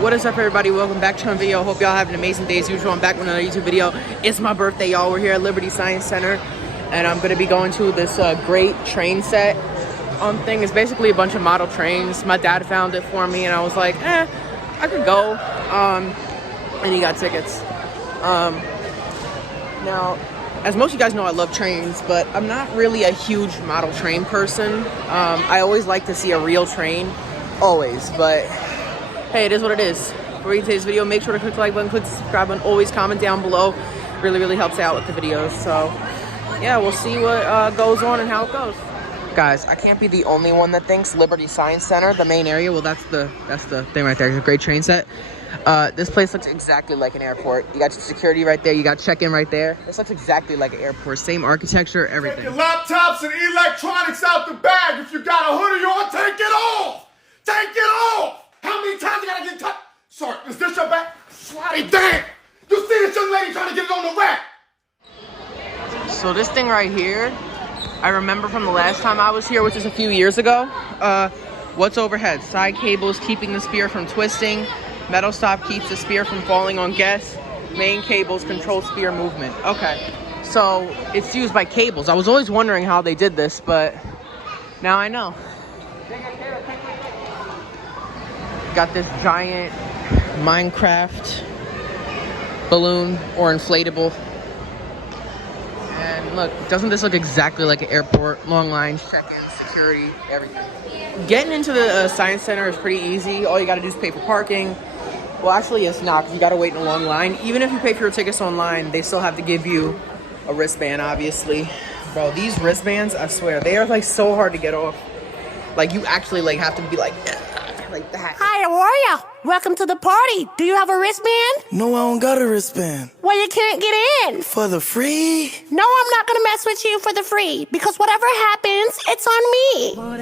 What is up, everybody? Welcome back to another video. Hope y'all have an amazing day as usual. I'm back with another YouTube video. It's my birthday, y'all. We're here at Liberty Science Center, and I'm gonna be going to this great train set thing. It's basically a bunch of model trains. My dad found it for me, and I was like, I could go. And he got tickets. Now, as most of you guys know, I love trains, but I'm not really a huge model train person. I always like to see a real train, always, but hey, it is what it is. For today's video, make sure to click the like button, click the subscribe button, always comment down below. Really helps out with the videos. So yeah, we'll see what goes on and how it goes. Guys, I can't be the only one that thinks Liberty Science Center, the main area, well, that's the thing right there. It's a great train set. This place looks exactly like an airport. You got your security right there. You got check-in right there. This looks exactly like an airport. Same architecture, everything. Take your laptops and electronics out the bag. If you got a hoodie on, take it off. Take it off. How many times you gotta get touched? Sorry, is this your bag? Slide it down. You see this young lady trying to get it on the rack. So this thing right here, I remember from the last time I was here, which is a few years ago. What's overhead? Side cables keeping the spear from twisting. Metal stop keeps the spear from falling on guests. Main cables control spear movement. Okay, so it's used by cables. I was always wondering how they did this, but now I know. Got this giant Minecraft balloon or inflatable. And look, doesn't this look exactly like an airport? Long lines, check-in, security, everything. Getting into the Science Center is pretty easy. All you gotta do is pay for parking. Well, actually, it's not, because you gotta wait in a long line. Even if you pay for your tickets online, they still have to give you a wristband, obviously. Bro, these wristbands, I swear, they are like so hard to get off. Like, you actually like have to be like that. Hi, how are ya? Welcome to the party. Do you have a wristband? No, I don't got a wristband. Well, you can't get in. For the free? No, I'm not gonna mess with you for the free, because whatever happens, it's on me. Back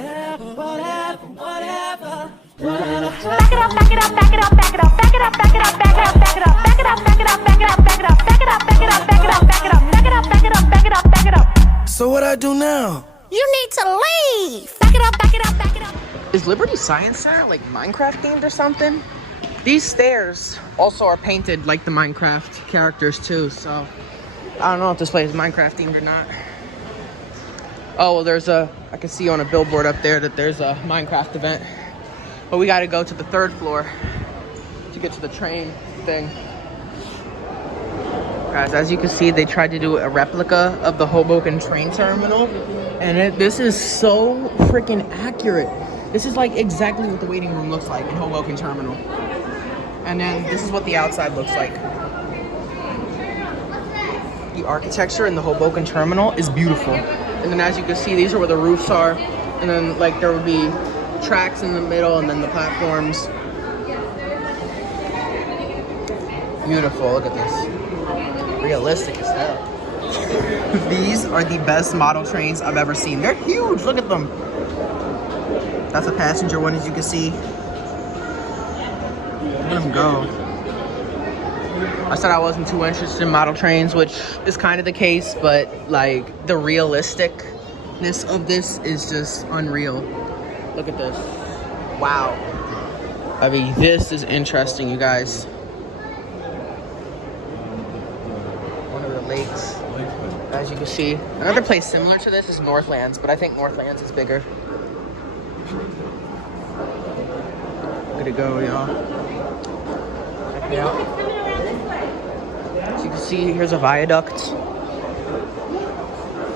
it up, back it up, back it up, back it up, back it up, back it up, back it up, back it up, back it up, back it up, back it up, back it up, back it up, back it up, back it up, back it up, back it up, back it up, back it up, back it up. So what I do now? You need to leave. Back it up, back it up, back it up. Is Liberty Science Center like Minecraft themed or something? These stairs also are painted like the Minecraft characters too, so I don't know if this place is Minecraft themed or not. Oh, well, I can see on a billboard up there that there's a Minecraft event. But we gotta go to the 3rd floor to get to the train thing. Guys, as you can see, they tried to do a replica of the Hoboken train terminal, and this is so freaking accurate. This is like exactly what the waiting room looks like in Hoboken Terminal. And then this is what the outside looks like. The architecture in the Hoboken Terminal is beautiful. And then as you can see, these are where the roofs are. And then like there would be tracks in the middle and then the platforms. Beautiful, look at this. Realistic as hell. These are the best model trains I've ever seen. They're huge, look at them. That's a passenger one, as you can see. Let them go. I said I wasn't too interested in model trains, which is kind of the case, but like the realisticness of this is just unreal. Look at this. Wow. I mean, this is interesting, you guys. One of the lakes, as you can see. Another place similar to this is Northlands, but I think Northlands is bigger. Look at it go, y'all. Check it out. As you can see, here's a viaduct.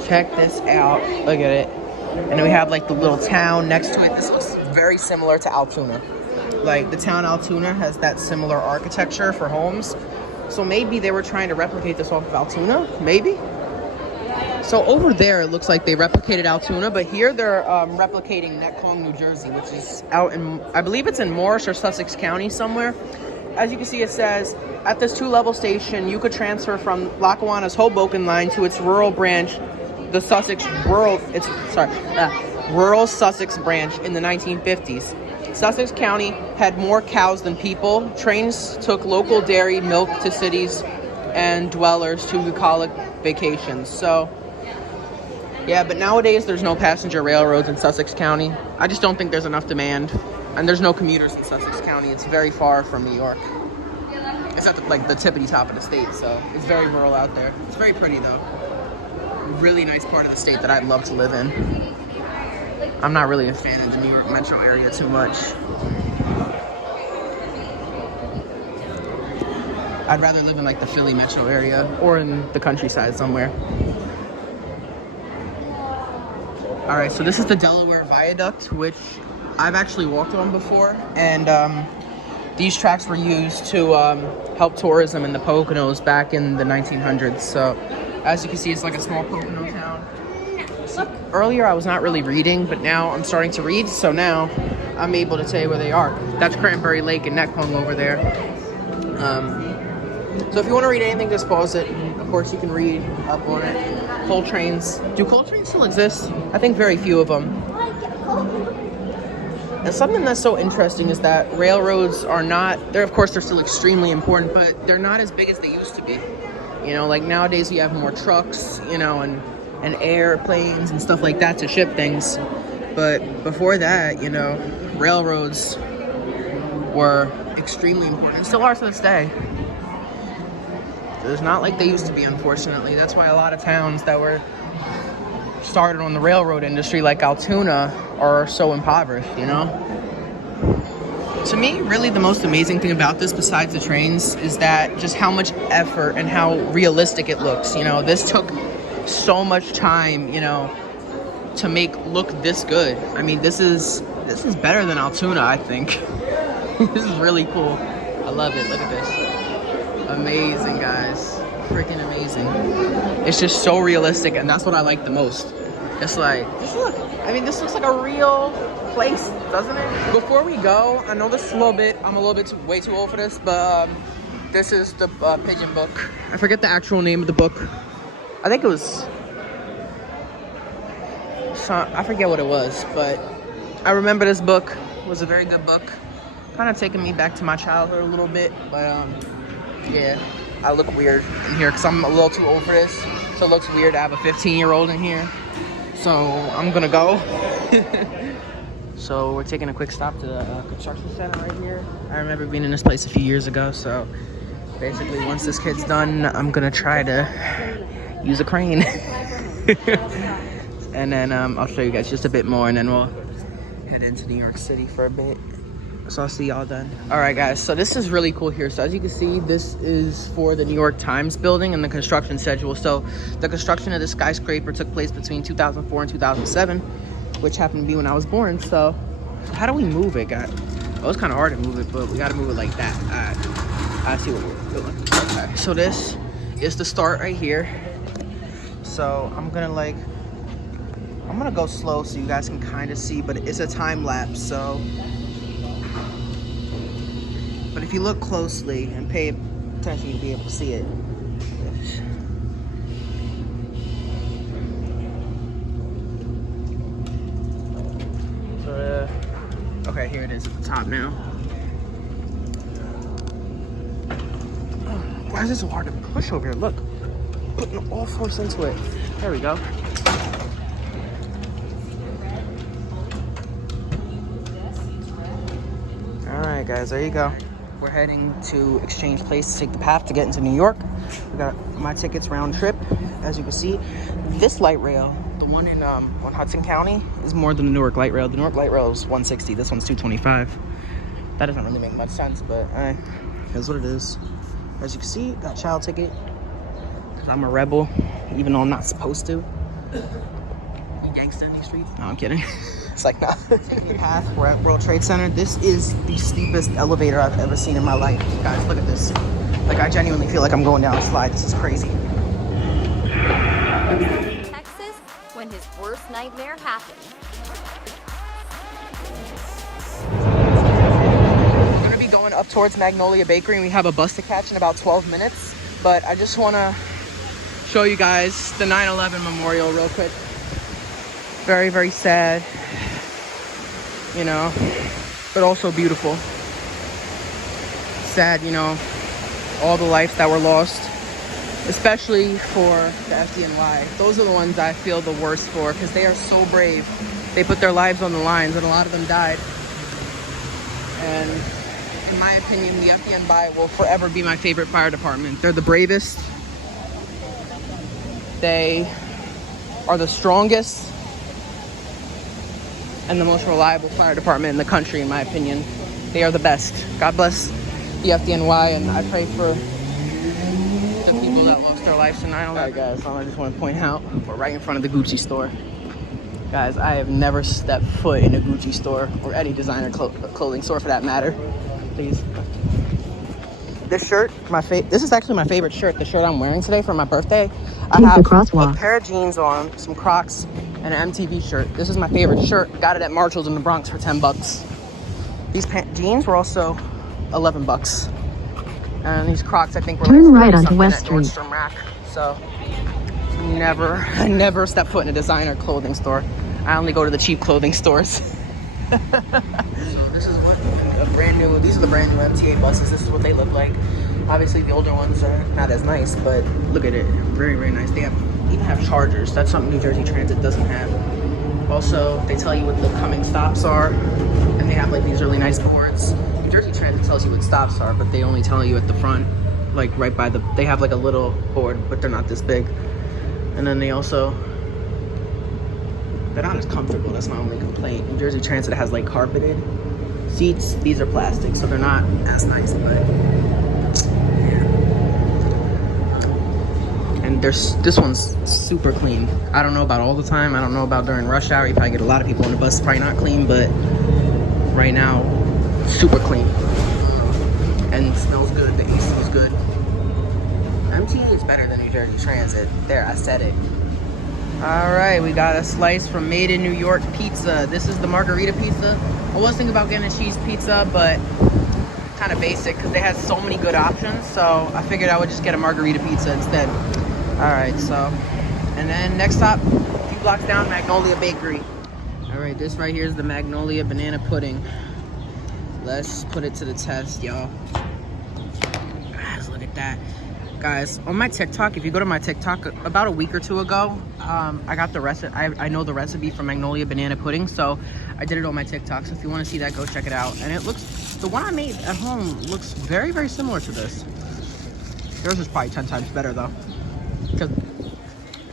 Check this out. Look at it. And then we have like the little town next to it. This looks very similar to Altoona. Like the town Altoona has that similar architecture for homes. So maybe they were trying to replicate this off of Altoona, maybe? So over there, it looks like they replicated Altoona, but here they're replicating Netcong, New Jersey, which is out in, I believe it's in Morris or Sussex County somewhere. As you can see, it says, at this 2-level station, you could transfer from Lackawanna's Hoboken line to its rural branch, the rural Sussex branch in the 1950s. Sussex County had more cows than people. Trains took local dairy milk to cities and dwellers to bucolic vacations. So yeah, but nowadays there's no passenger railroads in Sussex County. I just don't think there's enough demand And there's no commuters in Sussex County. It's very far from New York. It's at the tippity top of the state, so it's very rural out there. It's very pretty though. Really nice part of the state that I'd love to live in. I'm not really a fan of the New York metro area too much. I'd rather live in like the Philly metro area or in the countryside somewhere. All right, so this is the Delaware Viaduct, which I've actually walked on before, and these tracks were used to help tourism in the Poconos back in the 1900s. So as you can see, it's like a small Pocono town. So earlier I was not really reading, but now I'm starting to read, so now I'm able to tell you where they are. That's Cranberry Lake and Neckpong over there. So if you want to read anything, just pause it. Of course, you can read up on it. Coal trains. Do coal trains still exist? I think very few of them. And something that's so interesting is that railroads are not, they're still extremely important, but they're not as big as they used to be. You know, like nowadays we have more trucks, you know, and airplanes and stuff like that to ship things. But before that, you know, railroads were extremely important and still are to this day. It's not like they used to be, unfortunately. That's why a lot of towns that were started on the railroad industry, like Altoona, are so impoverished, you know? To me, really the most amazing thing about this, besides the trains, is that just how much effort and how realistic it looks. You know, this took so much time, you know, to make look this good. I mean, this is better than Altoona, I think. This is really cool. I love it. Look at this. Amazing, guys. Freaking amazing. It's just so realistic, and that's what I like the most. It's like, just look. I mean, this looks like a real place, doesn't it? Before we go, I know this is I'm a little bit way too old for this, but this is the Pigeon book. I forget the actual name of the book. I think it was, I forget what it was, but I remember this book was a very good book. Kind of taking me back to my childhood a little bit, but yeah, I look weird in here because I'm a little too old for this, so it looks weird to have a 15-year-old in here. So I'm gonna go. So we're taking a quick stop to the construction center right here. I remember being in this place a few years ago, so basically once this kid's done, I'm gonna try to use a crane. And then I'll show you guys just a bit more, and then we'll head into New York City for a bit. So I'll see y'all then. All right, guys, so this is really cool here. So as you can see, this is for the New York Times building and the construction schedule. So the construction of the skyscraper took place between 2004 and 2007, which happened to be when I was born. So how do we move it, guys? Oh, it's kind of hard to move it, but we got to move it like that. All right, I see what we're doing. Okay, so this is the start right here. So I'm gonna go slow so you guys can kind of see, but it's a time lapse, so. But if you look closely and pay attention, you'll be able to see it. So, okay, here it is at the top now. Why is this so hard to push over here? Look, putting all force into it. There we go. All right, guys, there you go. We're heading to Exchange Place to take the path to get into New York. We got my tickets round trip. As you can see, this light rail, the one in on Hudson County, is more than the Newark light rail. The Newark light rail is 160. This one's 225. That doesn't really make much sense, but here's what it is. As you can see, got a child ticket. I'm a rebel, even though I'm not supposed to. You gangster in these streets? No, I'm kidding. It's like, nah. Path, we're at World Trade Center. This is the steepest elevator I've ever seen in my life. Guys, look at this. Like, I genuinely feel like I'm going down a slide. This is crazy. Texas, when his worst nightmare happened. We're gonna be going up towards Magnolia Bakery, and we have a bus to catch in about 12 minutes. But I just wanna show you guys the 9/11 memorial real quick. Very, very sad, you know, but also beautiful. Sad, you know, all the lives that were lost, especially for the FDNY. Those are the ones I feel the worst for, because they are so brave. They put their lives on the lines, and a lot of them died. And in my opinion, the FDNY will forever be my favorite fire department. They're the bravest. They are the strongest and the most reliable fire department in the country, in my opinion. They are the best. God bless the FDNY, and I pray for the people that lost their lives tonight. Alright guys, I just want to point out, we're right in front of the Gucci store. Guys, I have never stepped foot in a Gucci store, or any designer clothing store for that matter. Please. This shirt, this is actually my favorite shirt, the shirt I'm wearing today for my birthday. I have a pair of jeans on, some Crocs, and an MTV shirt. This is my favorite shirt. Got it at Marshall's in the Bronx for 10 bucks. These jeans were also 11 bucks. And these Crocs, I think, were Turn like right onto West at Street. Nordstrom Rack. So, I never step foot in a designer clothing store. I only go to the cheap clothing stores. So this is what these are the brand new MTA buses. This is what they look like. Obviously the older ones are not as nice, but look at it, very, very nice. They even have chargers. That's something New Jersey Transit doesn't have. Also, they tell you what the coming stops are, and they have like these really nice boards. New Jersey Transit tells you what stops are, but they only tell you at the front, like right by they have like a little board, but they're not this big. And then they're not as comfortable. That's my only complaint. New Jersey Transit has like carpeted seats. These are plastic, so they're not as nice, but yeah. And this one's super clean. I don't know about all the time. I don't know about during rush hour. You probably get a lot of people on the bus. It's probably not clean, but right now, super clean. And it smells good. The AC is good. MTA is better than New Jersey Transit. There, I said it. All right, we got a slice from Made in New York Pizza. This is the margarita pizza. I was thinking about getting a cheese pizza, but kind of basic because they had so many good options. So I figured I would just get a margarita pizza instead. All right, so, and then next stop, a few blocks down, Magnolia Bakery. All right, this right here is the Magnolia banana pudding. Let's put it to the test, y'all. Guys, look at that. Guys, on my TikTok, if you go to my TikTok, about a week or two ago, I got the recipe. I know the recipe for Magnolia banana pudding, so I did it on my TikTok. So if you want to see that, go check it out. And it looks, the one I made at home looks very, very similar to this. Yours is probably 10 times better though, because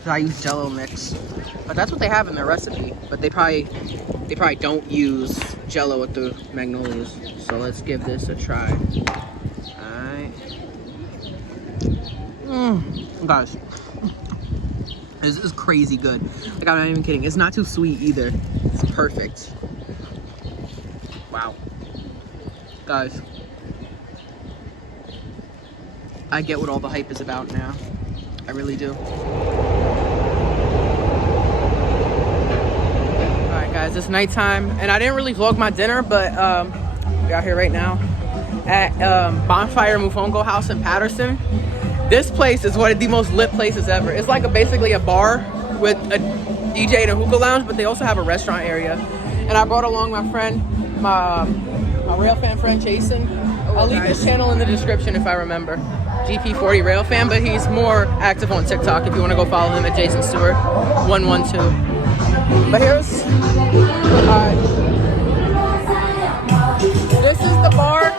I use Jello mix. But that's what they have in their recipe. But they probably don't use Jello with the Magnolias. So let's give this a try. Guys, this is crazy good. Like, I'm not even kidding. It's not too sweet either. It's perfect. Wow. Guys, I get what all the hype is about now. I really do. Alright guys, it's nighttime, and I didn't really vlog my dinner, but we're out here right now at Bonfire Mufongo House in Patterson. This place is one of the most lit places ever. It's like basically a bar with a DJ and a hookah lounge, but they also have a restaurant area. And I brought along my friend, my railfan friend Jason. I'll leave his channel in the description if I remember. GP40 railfan, but he's more active on TikTok if you want to go follow him at Jason Stewart 112. But here's this is the bar.